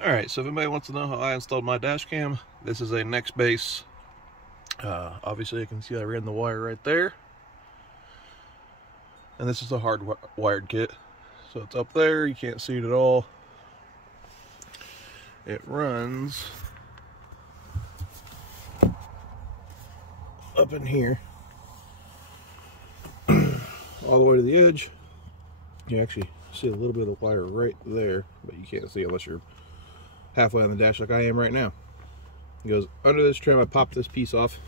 Alright, so if anybody wants to know how I installed my dash cam, this is a Nextbase. Obviously you can see I ran the wire right there. And this is a hardwired kit. So it's up there, you can't see it at all. It runs up in here, all the way to the edge. You actually see a little bit of the wire right there, but you can't see it unless you're halfway on the dash like I am right now. It goes under this trim. I popped this piece off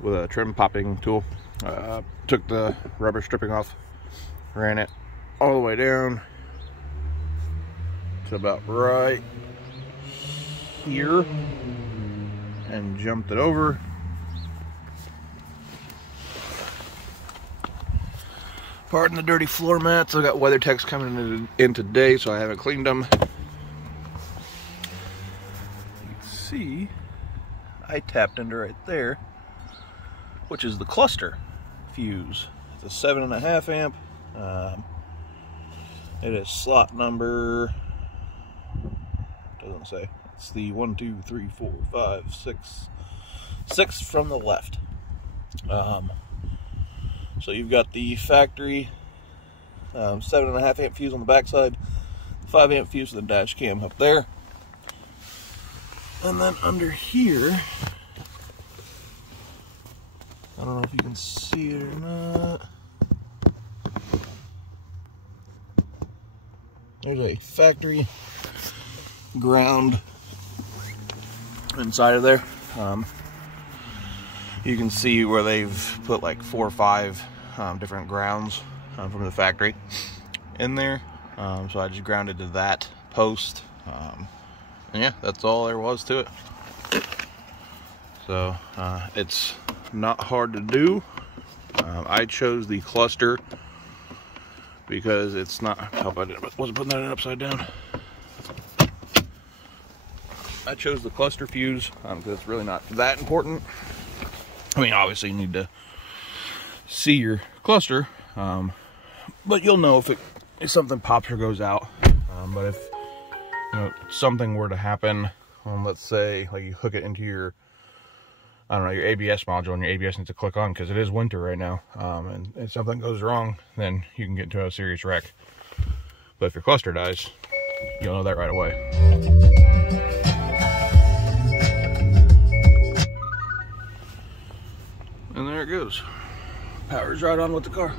with a trim popping tool. Took the rubber stripping off, ran it all the way down to about right here, and jumped it over. Pardon the dirty floor mats. I've got weather techs coming in today, so I haven't cleaned them. You can see I tapped into right there, which is the cluster fuse. It's a 7.5 amp. It is slot number, doesn't say. It's the 1, 2, 3, 4, 5, 6 from the left. So you've got the factory 7.5 amp fuse on the backside, 5 amp fuse for the dash cam up there, and then under here, I don't know if you can see it or not, there's a factory ground inside of there. You can see where they've put like 4 or 5 different grounds from the factory in there. So I just grounded to that post. And yeah, that's all there was to it. So it's not hard to do. I chose the cluster because it's not, I hope I wasn't putting that in upside down. I chose the cluster fuse because it's really not that important. I mean, obviously you need to see your cluster, but you'll know if something pops or goes out. But if something were to happen, let's say like you hook it into your, I don't know, your ABS module, and your ABS needs to click on because it is winter right now, and if something goes wrong, then you can get into a serious wreck. But if your cluster dies, you'll know that right away. And there it goes. Power's right on with the car.